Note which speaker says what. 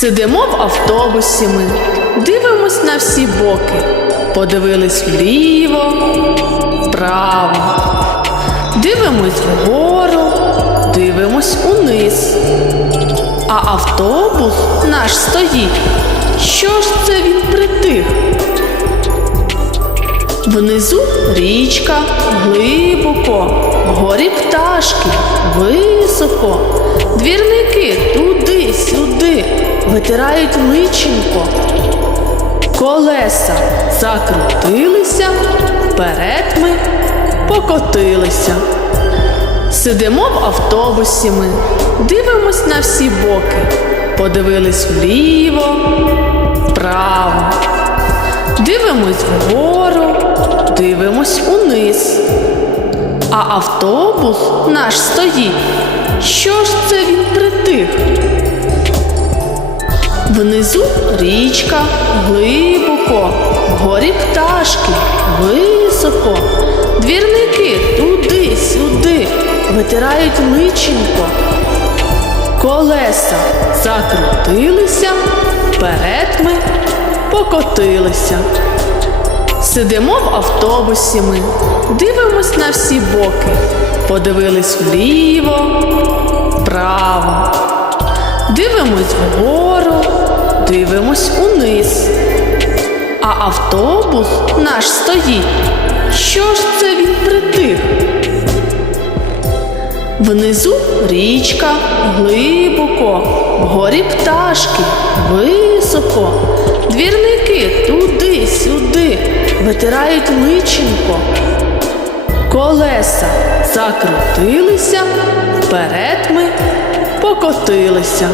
Speaker 1: Сидимо в автобусі ми, дивимось на всі боки, подивились вліво, вправо, дивимось вгору, дивимось униз. А автобус наш стоїть. Що ж це він притих? Внизу річка глибоко, вгорі пташки високо, двірники туди-сюди витирають личенко. Колеса закрутилися, вперед ми покотилися. Сидимо в автобусі ми, дивимось на всі боки, подивились вліво, вправо. Дивимось вгору, дивимось униз. А автобус наш стоїть. Що ж це Внизу річка глибоко, вгорі пташки високо, двірники туди-сюди. Витирають личенко. Колеса закрутилися, вперед ми покотилися. Сидимо в автобусі ми, дивимось на всі боки, подивились вліво, дивимось вгору, дивимось униз. А автобус наш стоїть. Що ж це він притих? Внизу річка глибоко, вгорі пташки високо, двірники туди-сюди витирають личенко. Колеса закрутилися, вперед ми покотилися.